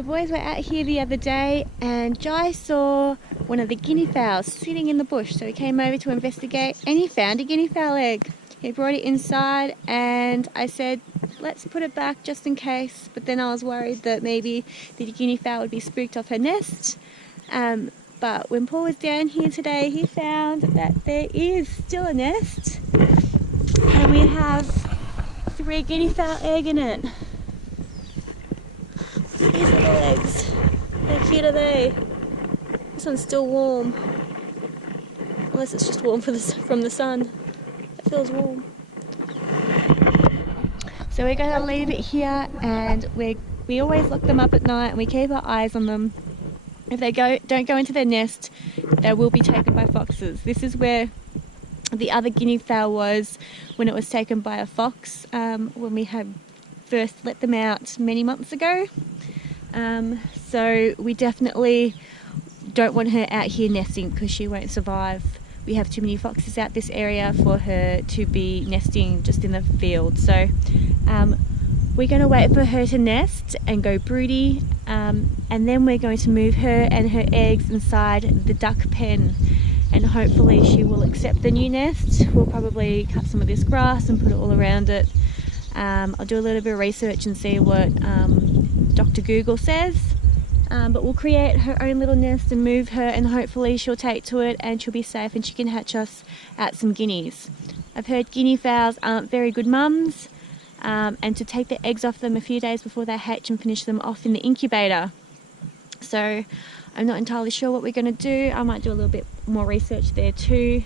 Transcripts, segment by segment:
The boys were out here the other day and Jai saw one of the guinea fowls sitting in the bush, so he came over to investigate and he found a guinea fowl egg. He brought it inside and I said, let's put it back just in case, but then I was worried that maybe the guinea fowl would be spooked off her nest. But when Paul was down here today, he found that there is still a nest and we have 3 guinea fowl egg in it. These little eggs, how cute are they? This one's still warm, unless it's just warm from the sun. It feels warm. So we're going to leave it here, and we always lock them up at night and we keep our eyes on them. If they don't go into their nest, they will be taken by foxes. This is where the other guinea fowl was when it was taken by a fox, when we had first let them out many months ago. So we definitely don't want her out here nesting because she won't survive. We have too many foxes out this area for her to be nesting just in the field. So we're going to wait for her to nest and go broody, and then we're going to move her and her eggs inside the duck pen, and hopefully she will accept the new nest. We'll probably cut some of this grass and put it all around it. I'll do a little bit of research and see what Dr. Google says, but we'll create her own little nest and move her, and hopefully she'll take to it and she'll be safe and she can hatch us out some guineas. I've heard guinea fowls aren't very good mums, and to take the eggs off them a few days before they hatch and finish them off in the incubator. So I'm not entirely sure what we're going to do. I might do a little bit more research there too,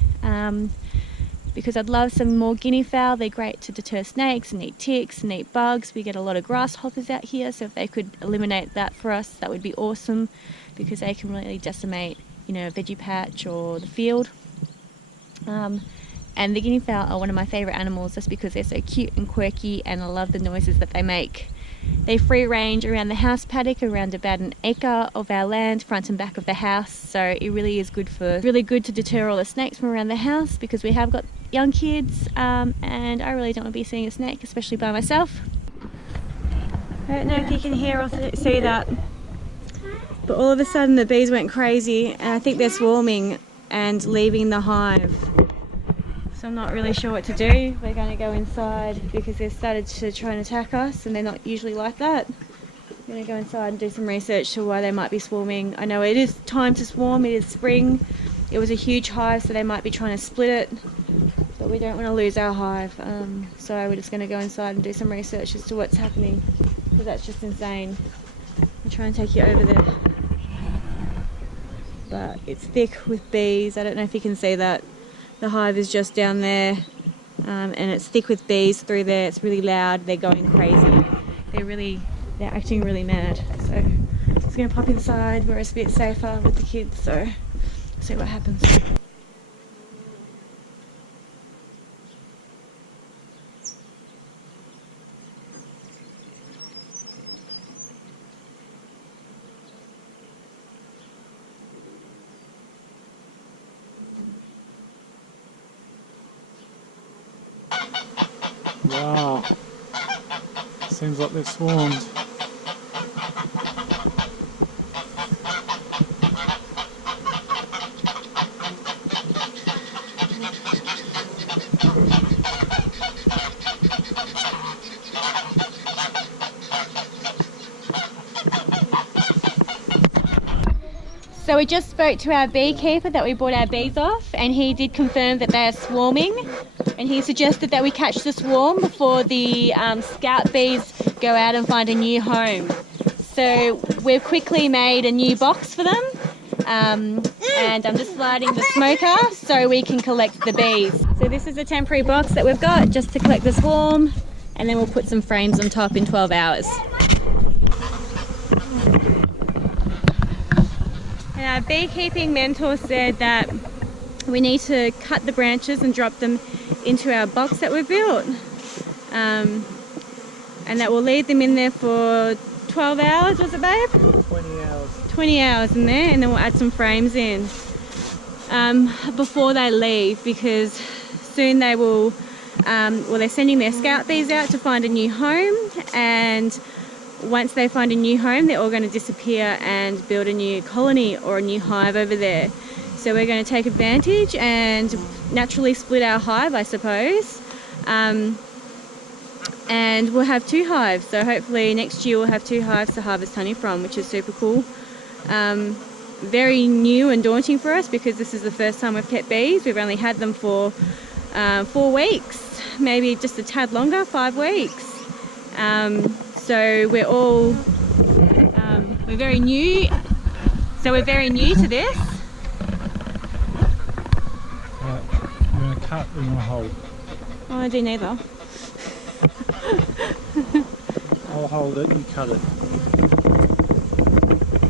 because I'd love some more guinea fowl. They're great to deter snakes and eat ticks and eat bugs. We get a lot of grasshoppers out here, so if they could eliminate that for us, that would be awesome, because they can really decimate, a veggie patch or the field. And the guinea fowl are one of my favourite animals just because they're so cute and quirky, and I love the noises that they make. They free range around the house paddock, around about an acre of our land, front and back of the house. So it really is good to deter all the snakes from around the house, because we have got young kids, and I really don't want to be seeing a snake, especially by myself. I don't know if you can hear or see that, but all of a sudden the bees went crazy, and I think they're swarming and leaving the hive. So I'm not really sure what to do. We're going to go inside because they've started to try and attack us, and they're not usually like that. I'm going to go inside and do some research to why they might be swarming. I know it is time to swarm, it is spring. It was a huge hive, so they might be trying to split it, but we don't want to lose our hive. So we're just going to go inside and do some research as to what's happening, because that's just insane. I'll try and take you over there. But it's thick with bees. I don't know if you can see that. The hive is just down there, and it's thick with bees through there. It's really loud. They're going crazy. They're acting really mad. So I'm just going to pop inside where it's a bit safer with the kids, so see what happens. Wow, seems like they've swarmed. So we just spoke to our beekeeper that we bought our bees off, and he did confirm that they are swarming, and he suggested that we catch the swarm before the scout bees go out and find a new home. So we've quickly made a new box for them, and I'm just lighting the smoker so we can collect the bees. So this is a temporary box that we've got just to collect the swarm, and then we'll put some frames on top in 12 hours. Our beekeeping mentor said that we need to cut the branches and drop them into our box that we've built, and that we'll leave them in there for 12 hours, was it, babe? 20 hours. 20 hours in there, and then we'll add some frames in before they leave, because soon they will, they're sending their scout bees out to find a new home, and once they find a new home, they're all going to disappear and build a new colony or a new hive over there. So we're going to take advantage and naturally split our hive, I suppose. And we'll have 2 hives. So hopefully next year we'll have 2 hives to harvest honey from, which is super cool. Very new and daunting for us because this is the first time we've kept bees. We've only had them for 4 weeks, maybe just a tad longer, 5 weeks. So we're all we're very new. So we're very new to this. You're going to cut or you want to hold? Oh, I do neither. I'll hold it, you cut it.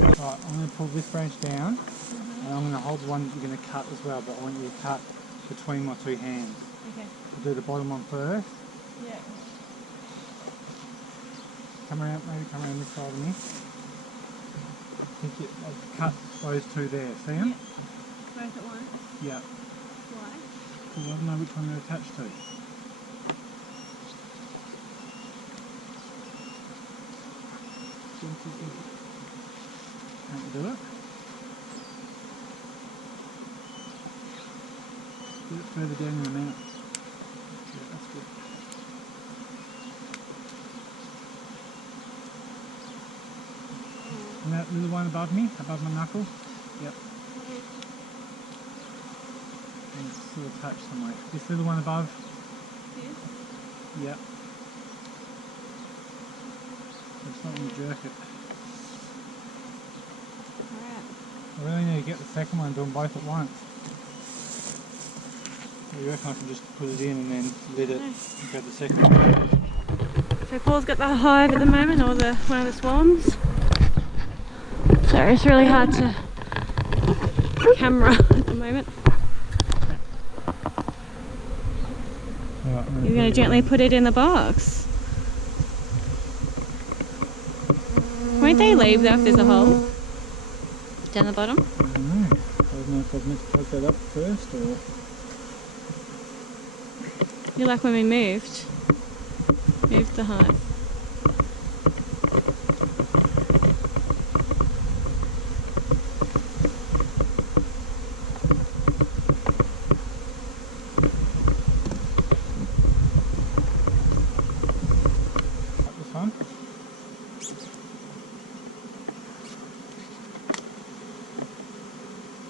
Right, I'm going to pull this branch down and I'm going to hold the one you're going to cut as well, but I want you to cut between my 2 hands. Okay. I'll do the bottom one first. Yeah. Come around, maybe come around this side of me. I think I'll cut those 2 there, see them? Yeah. Both at once? Yeah. Why? Because I don't know which one they're attached to. Can't do it. Get it further down in the mouth. Yeah, that's good. And that little one above me, above my knuckle? Yep. And it's still attached somewhere. This little one above? This? Yep. Just not want to jerk it. Alright. I really need to get the second one and do them both at once. You reckon I can just put it in and then let it go the second one? So Paul's got the hive at the moment, or one of the swarms. So it's really hard to camera at the moment. Right, You're going to gently put it in the box. Won't they leave though if there's a hole down the bottom? I don't know. I don't know if I was meant to plug that up first or... You're like when we moved the hive. Like this one.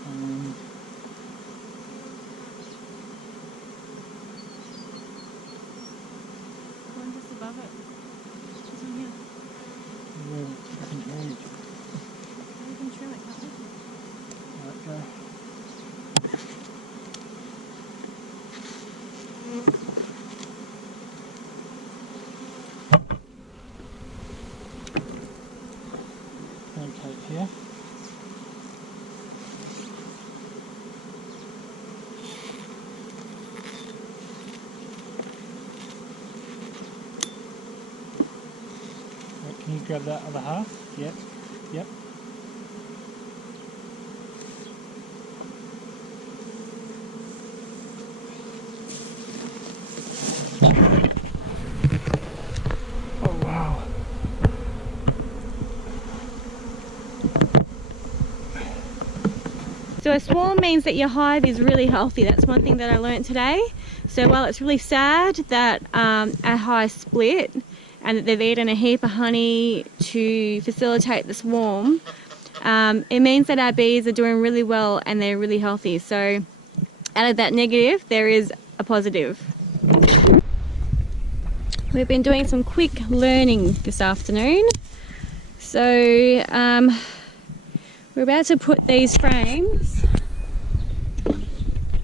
And One just above it. This one here. yeah, it's huge. You can trim it, can't you? Right, go. Okay, here. Right, can you grab that other half? Yep, yep. Oh wow. So a swarm means that your hive is really healthy. That's one thing that I learned today. So while it's really sad that our hive split and that they've eaten a heap of honey to facilitate the swarm, it means that our bees are doing really well and they're really healthy. So out of that negative, there is a positive. We've been doing some quick learning this afternoon. So we're about to put these frames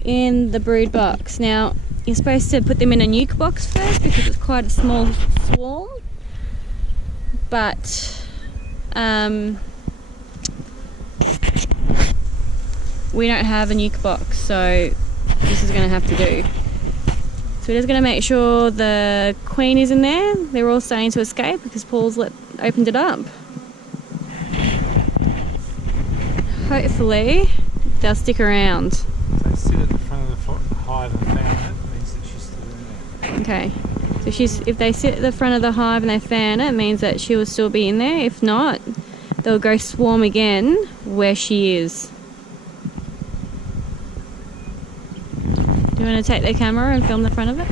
in the brood box. Now, you're supposed to put them in a nuke box first because it's quite a small swarm, but we don't have a nuke box, so this is going to have to do. So we're just going to make sure the queen is in there. They're all starting to escape because Paul's opened it up. Hopefully they'll stick around. So sit at the front of the hive and fan it means that she's still in there. Okay. So if they sit at the front of the hive and they fan it, it means that she will still be in there. If not, they'll go swarm again where she is. Do you want to take the camera and film the front of it?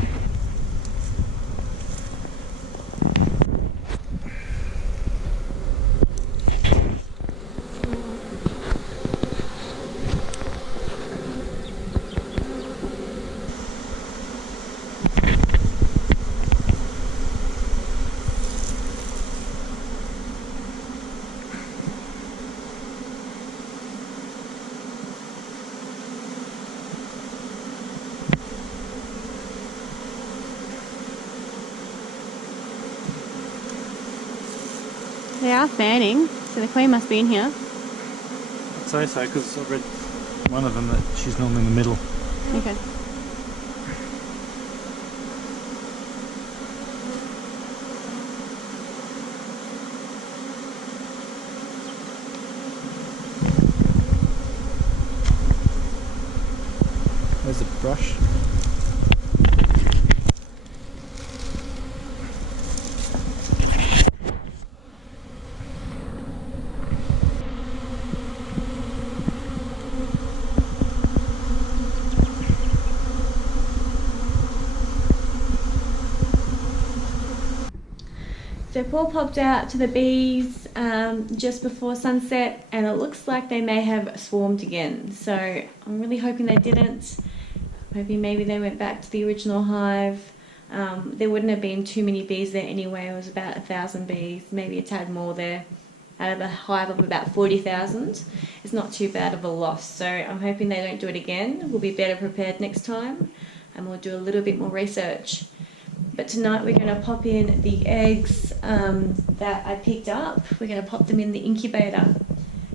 They are fanning, so the queen must be in here. I'd say so, because I read one of them that she's normally in the middle. Okay. There's a brush. So Paul popped out to the bees just before sunset, and it looks like they may have swarmed again. So I'm really hoping they didn't. Maybe they went back to the original hive. There wouldn't have been too many bees there anyway. It was about 1,000 bees, maybe a tad more there. Out of a hive of about 40,000, it's not too bad of a loss. So I'm hoping they don't do it again. We'll be better prepared next time, and we'll do a little bit more research. But tonight we're going to pop in the eggs that I picked up. We're going to pop them in the incubator.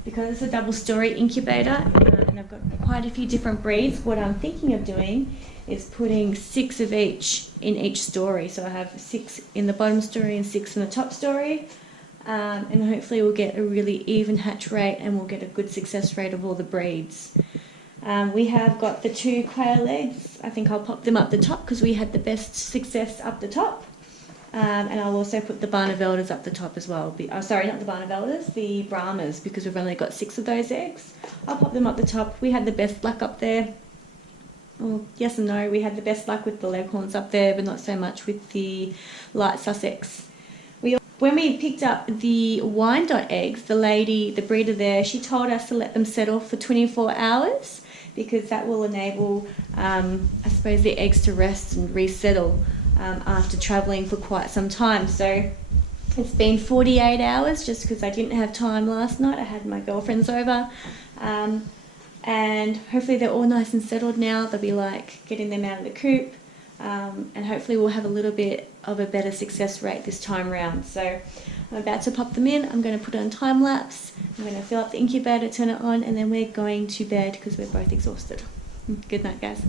Because it's a double-story incubator, and I've got quite a few different breeds, what I'm thinking of doing is putting 6 of each in each story. So I have 6 in the bottom story and 6 in the top story. And hopefully we'll get a really even hatch rate, and we'll get a good success rate of all the breeds. We have got the 2 quail eggs. I think I'll pop them up the top because we had the best success up the top. And I'll also put the Barnevelders up the top as well. Sorry, not the Barnevelders, the Brahmas, because we've only got 6 of those eggs. I'll pop them up the top. We had the best luck up there. Well, yes and no. We had the best luck with the Leghorns up there, but not so much with the light Sussex. When we picked up the Wyandotte eggs, the breeder there, she told us to let them settle for 24 hours because that will enable, I suppose, the eggs to rest and resettle after travelling for quite some time. So it's been 48 hours just because I didn't have time last night. I had my girlfriends over. And hopefully they're all nice and settled now. They'll be like getting them out of the coop. And hopefully we'll have a little bit of a better success rate this time round. So I'm about to pop them in. I'm going to put it on time lapse. I'm going to fill up the incubator, turn it on, and then we're going to bed because we're both exhausted. Good night, guys.